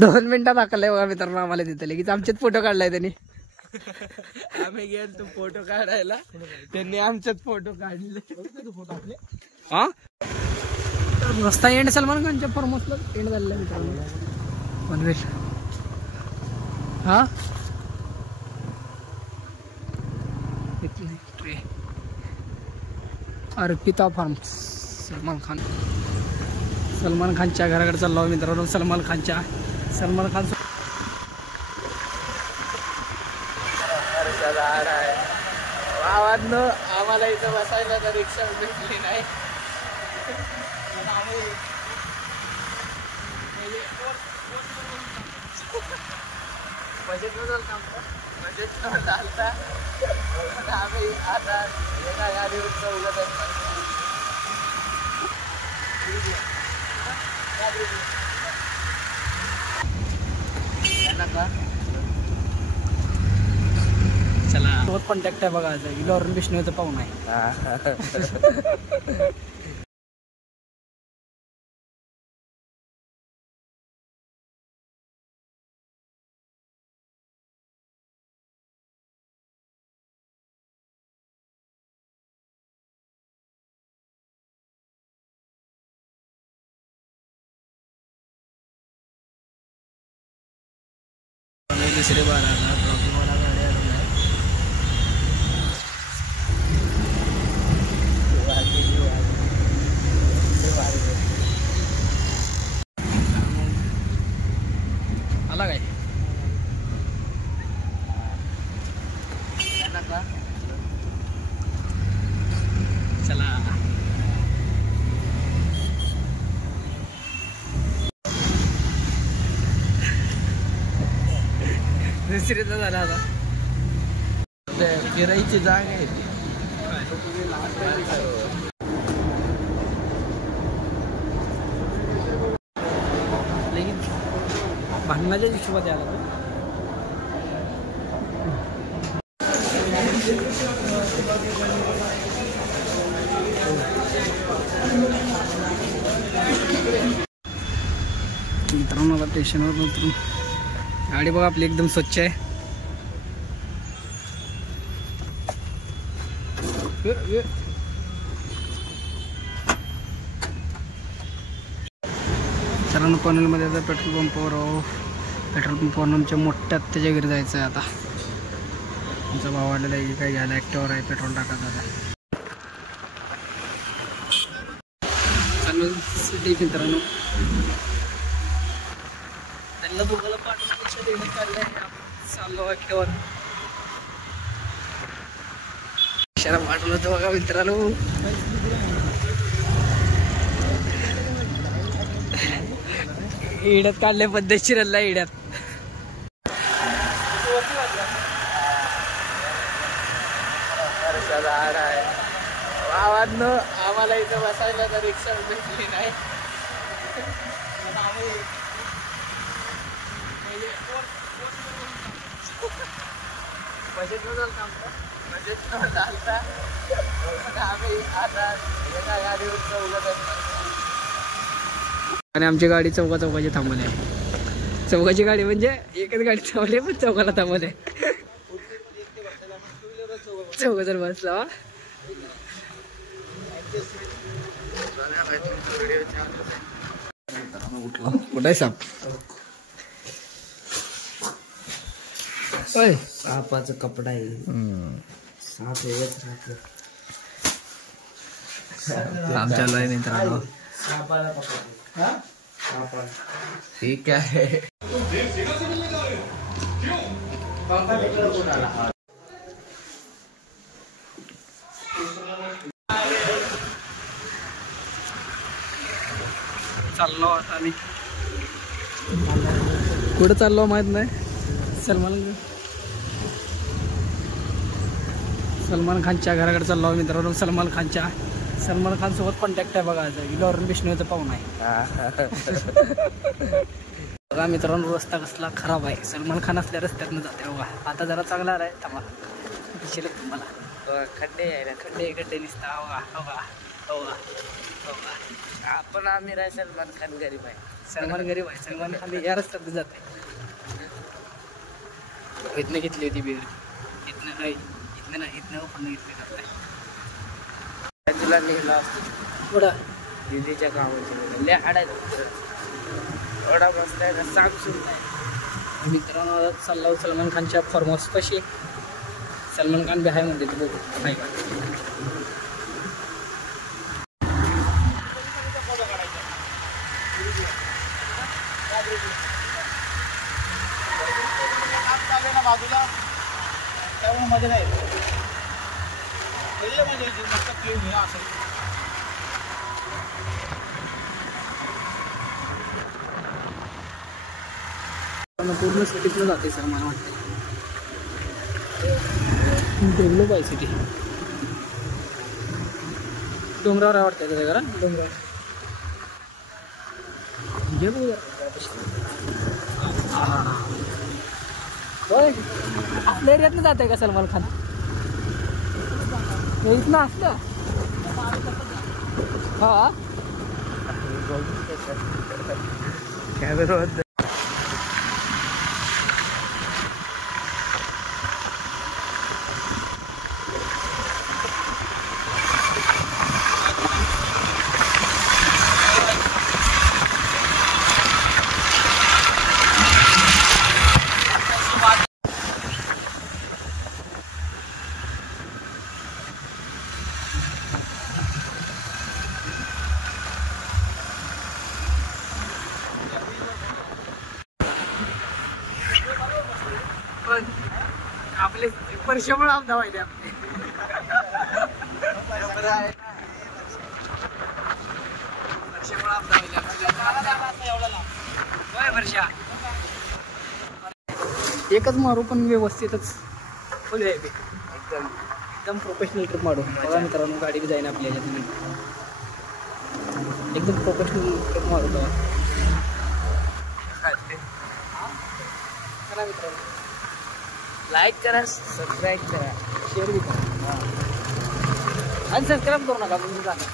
2 मिनिटात दाखवलंय बघा मित्रांनो आम्हाला तिथे लगेच आमच्यात फोटो काढलाय त्यांनी. आम्ही गेलो तो फोटो काढायला, त्यांनी आमच्यात फोटो काढले. हा रस्ता एंड सलमान खानच्या फॉर्महाऊसला एंड झालेला मित्रांनो पनवेल. हा अर्पिता फार्म्स. सलमान खानच्या घराकडे चाललो मित्रांनो. सलमान खान झाड आहे गावातनं. आम्हाला इथं बसायला तर रिक्षा भेटली नाही. बजेट चालता आम्ही आता एका गाडीवर उगत चला बहुत कॉन्टॅक्ट आहे बघा. इलोरून विष्णूचं पाहून आहे. दुसरे बारा मला गाडी आली आला काय चला. दुसरीचा झाला आता. फिरायची जागा आहे ती. भांडणाच्या हिशोबात आला तो. मित्रांनो आता स्टेशनवर उतरून गाडी बघा आपली एकदम स्वच्छ आहे. मित्रांनो पनवेलमध्ये आता पेट्रोल पंपावर आमच्या मोठ्या त्याच्या घरी जायचं आहे. आता आमचा भाव वाढलेला आहे. काही घ्यायला ॲक्टिव्हर आहे पेट्रोल टाकायचं आता सिटी. मित्रांनो त्यांना दोघाला पाठवण्याच्या देण्यात आले आहे. चाललो ॲक्टिव्हर शरा पाठवलं होतं बघा मित्रांनो. इड्यात काढले पद्धतशीरला इड्यात. झाड आहे गावातनं. आम्हाला इथं बसायला तर रिक्षा भेटली नाही. बजेट चालता आम्ही आता एका गाडीवर उगत. आणि आमची गाडी चौकाची थांबवली आहे. चौकाची गाडी म्हणजे एकच गाडी थांबवली पण चौकाला थांबवली आहे. चौका जर बसला कुठं आहे साप. सापाचा कपडा आहे. साप येत राहतो. आमच्या लय मित्रांनो ठीक आहे. चाललो आता आम्ही. कुठं चाललो माहित नाही. सलमान खानच्या घराकडे चाललो मित्रांनो. सलमान खान सोबत कॉन्टॅक्ट आहे बघा. इलोरून विष्णूचं पाहून आहे. बघा मित्रांनो रस्ता कसला खराब आहे. सलमान खान असल्या रस्त्यातनं जाते बघा. आता जरा चांगला आहे थांबा दिसेल तुम्हाला. खड्डे आहे ना. खड्डे दिसता बघा. आपण आमिर आहे, सलमान खान गरीब आहे. सलमान गरीब आहे, सलमान खान या रस्त्यात जाते. इथनं घेतली होती बिर, इथनं नाही, इथनं पण घेतली तुला लिहिला असतो थोडा दिदीच्या गावाची लय आडायचं एवढा मस्त आहे ना, सांग सुद्धा आहे. मित्रांनो चालला सलमान खानच्या फार्म हाऊस पाशी. सलमान खान बी आहे म्हणते तू बघू नाही का. बाजूला त्यामुळे मजा नाही पहिले म्हणजे मस्त खेळ घ्या असं. पूर्ण सिटीतलं जाते सर मला वाटतं. डेव्हलप आहे सिटी. डोंगरावर आवडतं का जरा डोंगरावर घे बघू होय. आपल्या एरियातनं जात आहे का सलमान खान? इथनं असतं हा कॅमेरा. आपले वर्षभर आमदा माहिती आपले वर्षा एकच मारू पण व्यवस्थितच फुल आहे एकदम प्रोफेशनल ट्रिप मारू. बघा मित्रांनो गाडी बी जाईन आपल्या एकदम प्रोफेशनल ट्रिप मारू तेव्हा मित्रांनो. लाईक करा, सबस्क्राईब करा, शेअर बी करा आणि सबस्क्राईब करू नका म्हणजे जाणार.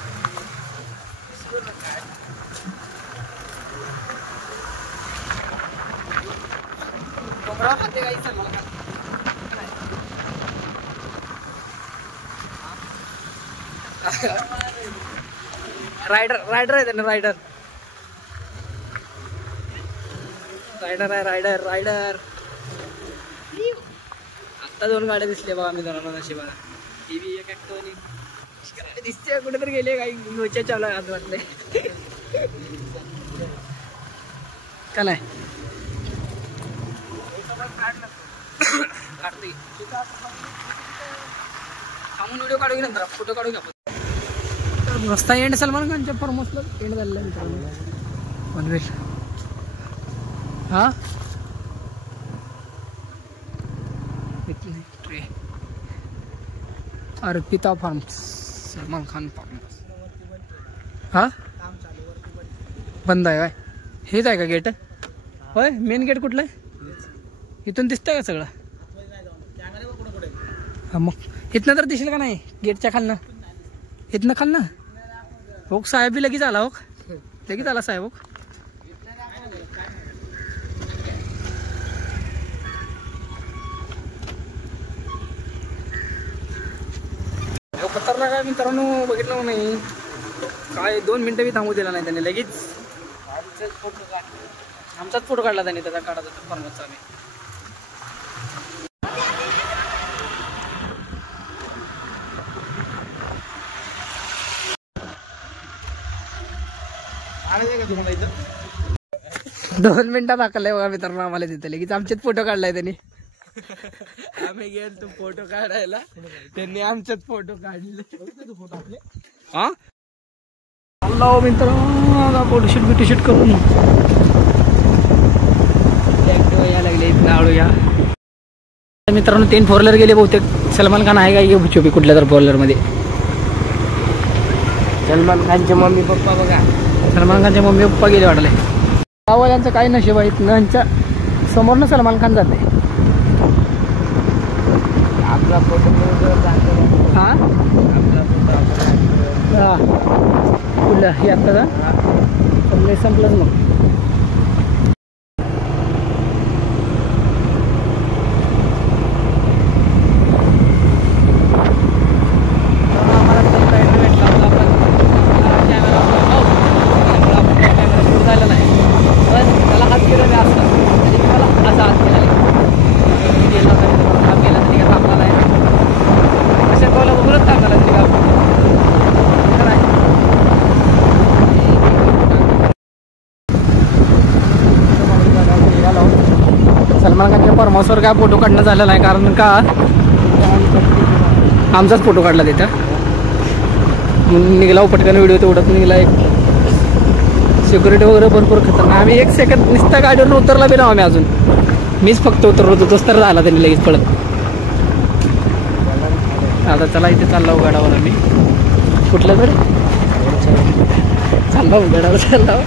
खाते काही सलमान खान रायडर आहे त्यांना रायडर आहे. आता 2 गाड्या दिसल्या बघा मी जरा नशी बघा. टी व्ही एक ॲक्टोनी दिसते कुठेतरी गेले काही लोच्या चालू आहे आज वाटले का नाही. थांबून व्हिडिओ काढू की नंतर फोटो काढू घ्या. रस्ता एंड सलमान खानच्या फॉर्महाऊसला एंड झालेला मित्रांनो पनवेल. हा अर्पिता फार्म्स सलमान खान फार्म्स. हा बंद आहे काय? हेच आहे का गेट? होय मेन गेट कुठलं आहे? इथून दिसतंय का सगळं? हा मग इथनं तर दिसेल का नाही गेटच्या खालनं? इथनं खालनं हो साहेब बी लगेच आला हो, लगेच आला साहेब हो. खतरनाक आहे मित्रांनो, बघितलं नाही काय 2 मिनटं बी थांबू दिला नाही त्याने, लगेच आमचाच फोटो काढला त्याने. त्याचा काढायचा फॉर्मचा आम्ही. तुम्हाला इथं 2 मिनिटात दाखवलंय बघा मित्रांनो आम्हाला तिथे. लगेच आमचेच फोटो काढलाय त्यांनी. आम्ही गेलो फोटो काढायला, त्यांनी आमच्याच फोटो काढले. हा मित्रांनो फोटोशूट बिटोशूट करून यायला लागले आवडूया मित्रांनो. 3 4 व्हीलर गेले बहुतेक. सलमान खान आहे का छुपी कुठल्या तर 4 व्हीलर मध्ये? सलमान खानचे मम्मी पप्पा बघा. सलमान खानचे मम्मी पप्पा गेले वाटले. गाववाल्यांचं काय नशीब आहे, यांच्या समोरनं सलमान खान जाते. आपला फोटो हा आपला फोटो हा कुठलं हे आता का संपलंच मग. सलमान खानच्या परमासवर काय फोटो काढणं झालं नाही, कारण का आमचाच फोटो काढला तिथं म्हणून निघाला पटकन. व्हिडिओ तेवढाच निघाला. एक सिक्युरिटी वगैरे भरपूर खतरनाक. आम्ही 1 सेकंद नुसता गाडीवरून उतरला बी ना आम्ही अजून. मीच फक्त उतरलो होतो, तोच तर झाला त्यांनी लगेच पळत. आता चला इथे चालला उघडावर आम्ही. कुठलं तर चालला उघडावर चालला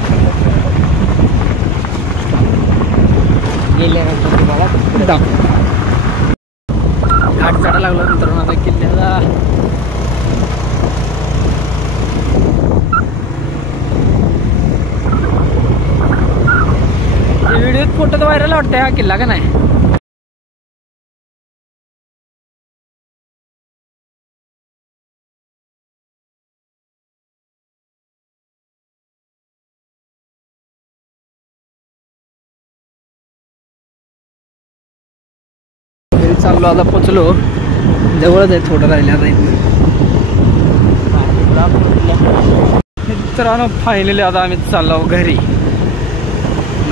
घाट चढा लागला मित्रांनो आता किल्ल्याला. व्हिडिओत फोटो तर व्हायरल वाटतंय हा किल्ला का नाही. चाललो आता, पोचलो. जवळच आहे, थोडं राहिलं आता इथं. मित्रांनो फायनली आता आम्ही चाललो घरी.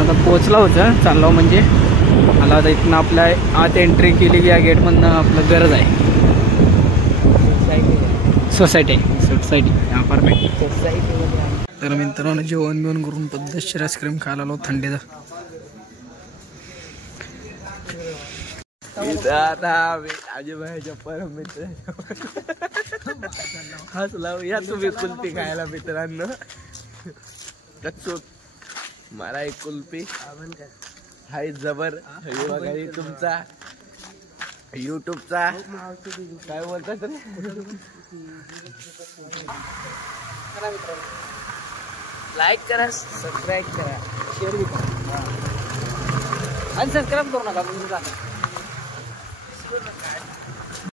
आता पोचला होतं, चाललो म्हणजे मला आता इथनं आपल्या आत एंट्री केली की या गेटमधनं आपलं गरज आहे. Society apartment. तर मित्रांनो जेवण बिवण करून पद्धतशीर आईस्क्रीम खायला आलो थंडीचा. आजीबाईच्या परम मित्र हसला या तुम्ही कुल्फी खायला मित्रांनो. मला एक कुल्फी हाय जबर. बघा तुमचा युट्यूबचा काय बोलतात लाईक करा, सबस्क्राईब करा, शेअर बी करा आणि सबस्क्राईब करू नका.